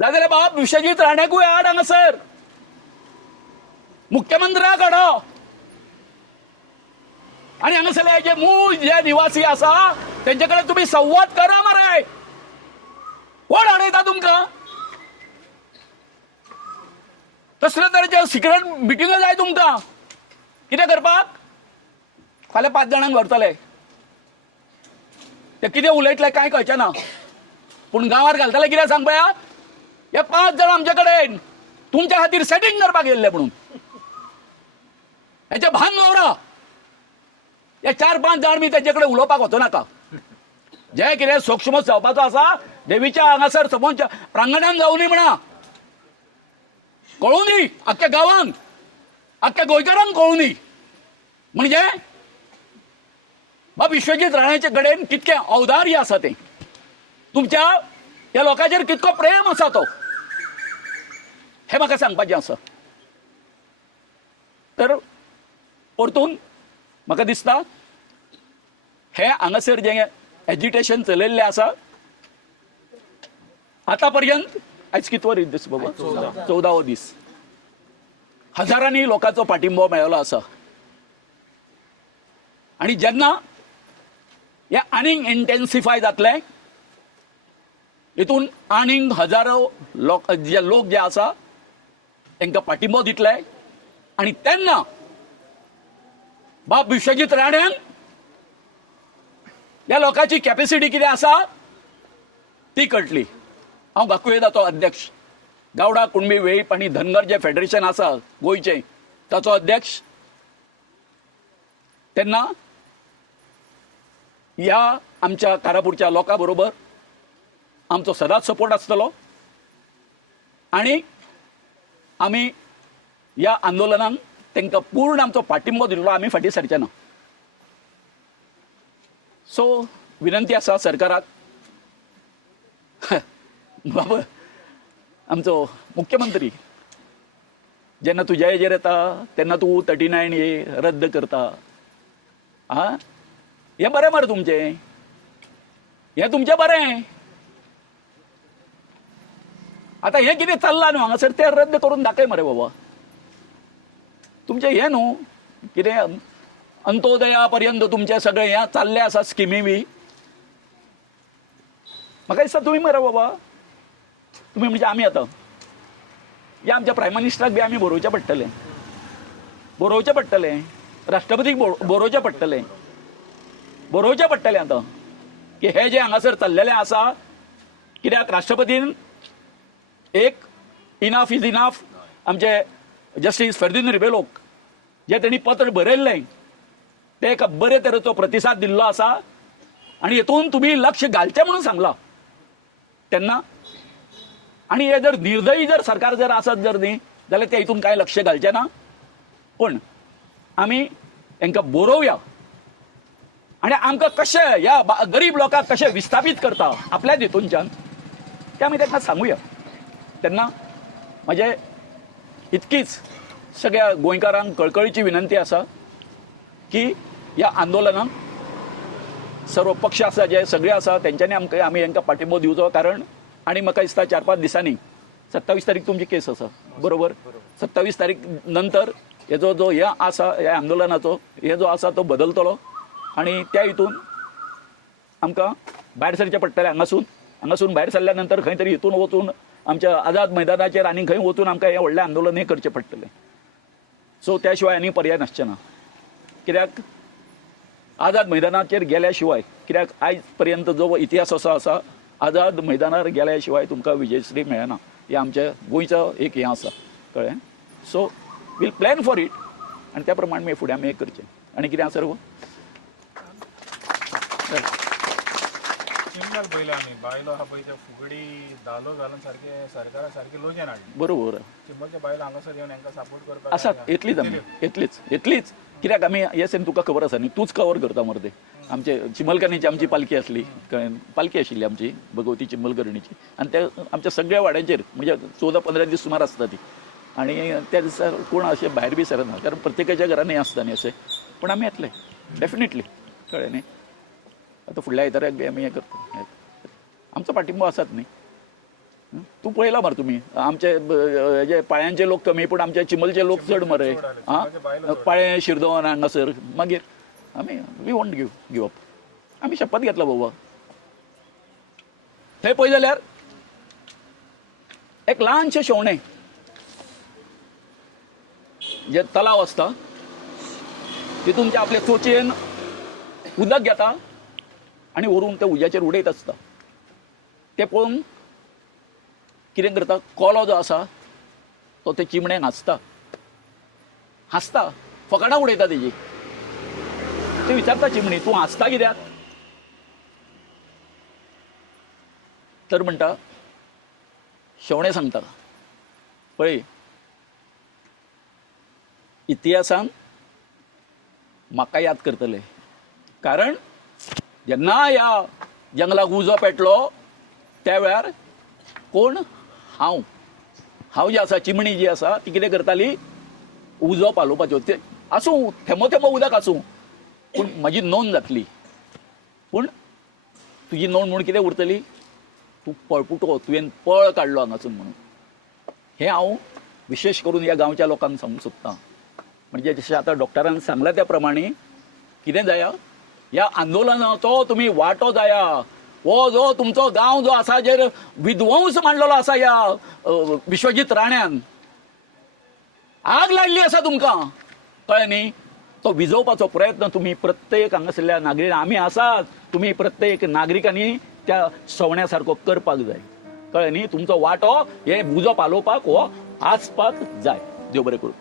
जाल्यार बाप विश्वजीत राण्याकूय हाड हांगासर मुख्यमंत्र्याक हाडो आणि हांगासरले जे मूळ जे निवासी आसा त्यांच्या कडेन तुमी संवाद करा मरे कोण हाडयता तुमकां तसले तरेचे सिक्रेट मिटींग जाय तुमकां कितें करपाक फाल्यां 5 जाणांक व्हरतले ते कितें उलयतले कांय कळचें ना पूण गांवार घालतले कितें सांग पळया हे 5 जाण आमचे कडेन तुमच्या खातीर सेटिंग करपाक येयल्ले म्हणून हेचे भान दवरा हे 4-5 जाण मी तेजे कडेन उलोवपाक वचो नाका जे कितें सूक्ष्म जावपाचो आसा देवीच्या हांगासर समोरच्या प्रांगणान जावनी म्हणा कळूनी अख्ख्या गावांक अख्ख्या गोंयकारांक कळूनी म्हणजे बाब विश्वजीत राणाचे कडेन कितके औदार्य आसा ते तुमच्या ह्या लोकांचेर कितको प्रेम आसा तो हे म्हाका सांगपाचें आसा तर परतून म्हाका दिसता हे हांगासर जे एजिटेशन चलयल्लें आसा आतां पर्यंत आयज कितवो दीस बाबा 14वो दीस हजारांनी लोकांचो पाठिंबो मेळ्ळो आसा आणि जेन्ना हे आनीक इंटेन्सिफाय जातले हितून आनीक हजारो लोक जे आसा तांकां पाठिंबो दितले आणि तेन्ना बाब विश्वजीत राण्यान ह्या लोकांची कॅपॅसिटी कितें आसा ती कळटली हांव बाकुयेदाचो अध्यक्ष गावडा कुणबी वेळीप आनी धनगर जे फेडरेशन आसा गोंयचें ताचो अध्यक्ष तेन्ना ह्या आमच्या कारापूरच्या लोकां बरोबर आमचो सदांच सपोर्ट आसतलो आणि आमी ह्या आंदोलनाक तांकां पूर्ण आमचो पाठिंबो दिल्लो आमी फाटीं सरचे ना सो विनंती आसा सरकाराक बाबा आमचो मुख्यमंत्री जेन्ना तुज्या हेजेर येता तेन्ना तूं 39A रद्द करता हा हे बरें मरे तुमचें हें तुमचें बरें आतां हें कितें चल्लां न्हू हांगासर तें रद्द करून दाखय मरे बाबा तुमचें हें न्हू कितें अंत्योदया पर्यंत तुमचें सगळें हें चाललें आसा स्किमी बी म्हाका दिसता तुमी मरे बाबा तुमी म्हणजे आमी आतां हे आमच्या प्रायम मिनिस्टराक बी आमी बरोवचें पडटलें राष्ट्रपतीक बरोवचें पडटलें आतां की हे जे हांगासर चल्लेलें आसा कित्याक राष्ट्रपतीन एक इनाफ इज इनाफ आमचे जस्टीस फेर्दिन रिबेलोक जे तेणी पत्र बरयल्लें ते एका बरे तरेचो प्रतिसाद दिल्लो आसा आनी हेतून तुमी लक्ष घालचें म्हणून सांगलां तेन्ना आणि हे जर निर्दयी जर सरकार जर आसत जर न्ही जाल्यार ते हितून कांय लक्ष घालचें ना पण आमी तांकां बरोवया आणि आमकां कशें ह्या गरीब लोकांक कशें विस्थापीत करता आपल्याच हितूनच्यान तें आमी तांकां सांगुया तेन्ना म्हजें इतकीच सगळ्या गोंयकारांक कळकळीची विनंती आसा की ह्या आंदोलनाक सर्व पक्ष आसा जे सगळे आसा तेंच्यांनी आमी हांकां पाठिंबो दिवचो कारण आणि म्हाका दिसता 4-5 दिसांनी 27 तारीख तुमची केस आसा बरोबर 27 तारीख नंतर हेजो जो हे आसा ह्या आंदोलनाचो हे जो आसा तो बदलतलो आणि त्या हितून आमकां भायर सरचें पडटलें हांगासून भायर सरल्या नंतर खंय तरी हितून वचून आमच्या आझाद मैदानाचेर आनी खंय वचून आमकां हें व्हडलें आंदोलन हें करचें पडटलें सो त्या शिवाय आनी पर्याय नासचें ना कित्याक आझाद मैदानाचेर गेल्या शिवाय कित्याक आयज पर्यंत जो इतिहास असो आसा आझाद मैदानार गेल्या शिवाय तुमकां विजयश्री मेळना हें आमच्या गोंयचो एक हें आसा कळ्ळें so we'll plan for it आनी त्या प्रमाणे मागीर फुडें आमी हें करचें आनी कितें आसा चिमल्याक पयले आमी बायलो आहा पळय त्या फुगडी धालो घालून सारके सरकारा सारके लोजन हाडले बरोबर चिंबलच्या बायलो हांगासर येवन हांकां सपोर्ट करपाक आसात येतलीच आमी येतलीच कित्याक आमी येसन तुका खबर आसा न्ही तूच कवर करता मरे आमचे चिमलकरणीची आमची पालखी आसली पालखी आशिल्ली आमची भगवती चिमलकरणीची आनी त्या आमच्या सगळ्या वाड्यांचेर म्हणजे 14-15 दीस सुमार आसता ती आनी त्या दिसा कोण अशें भायर बी सरना कारण प्रत्येकाच्या घरांनी आसता न्ही अशें पण आमी येतले डेफिनेटली कळ्ळें न्ही आतां फुडल्या आयताराक बी आमी हें करता आमचो पाठिंबो आसात न्ही तूं पळयला मरे तुमी आमचे हेजे पाळ्यांचे लोक कमी पूण आमचे चिमलचे लोक चड मरे आं पाळये शिरदोन हांगासर मागीर आमी वी वॉन्ट गिव अप आमी शपथ घेतला बाबा थंय पळय जाल्यार एक ल्हानशें शेवणें जे तलाव आसता तितून ते आपले चोचयेन उदक घेता आनी व्हरून ते उज्याचेर उडयत आसता ते पळोवन कितें करता कोलो जो आसा तो ते चिमणेक हांसता फकाणां उडयता तेजी ते विचारता चिमणी तूं हांसता कित्याक तर म्हणटा शेवणें सांगता पळय इतिहासान म्हाका याद करतले, कारण जेन्ना ह्या जंगलाक उजो पेटलो त्या वेळार कोण हांव जी आसा, चिमणी जी आसा ती कितें करताली, उजो पालोवपाचो. ते आसूं थेंबो थेंबो उदक आसूं, पूण म्हाजी नोंद जातली. पूण तुजी नोंद म्हूण कितें उरतली, तूं पळपुटो, तुवें पळ काडलो हांगासून म्हणून. हें हांव विशेश करून ह्या गांवच्या लोकांक सांगूंक सोदतां. म्हणजे जशें आतां डॉक्टरान सांगलां त्या प्रमाणे कितें जाया, ह्या आंदोलनाचो तुमी वांटो जाया. हो जो तुमचो गांव जो आसा, जेर विध्वंस मांडलेलो आसा ह्या विश्वजीत राण्यान, आग लायिल्ली आसा तुमकां, कळ्ळें न्ही. तो विझोवपाचो प्रयत्न तुमी प्रत्येक हांगासरल्या नागरीक, आमी आसात, तुमी प्रत्येक नागरिकांनी त्या सवण्या सारको करपाक जाय, कळ्ळें न्ही. तुमचो वांटो हे उजो पालोवपाक हो आसपाक जाय. देव बरें करूं.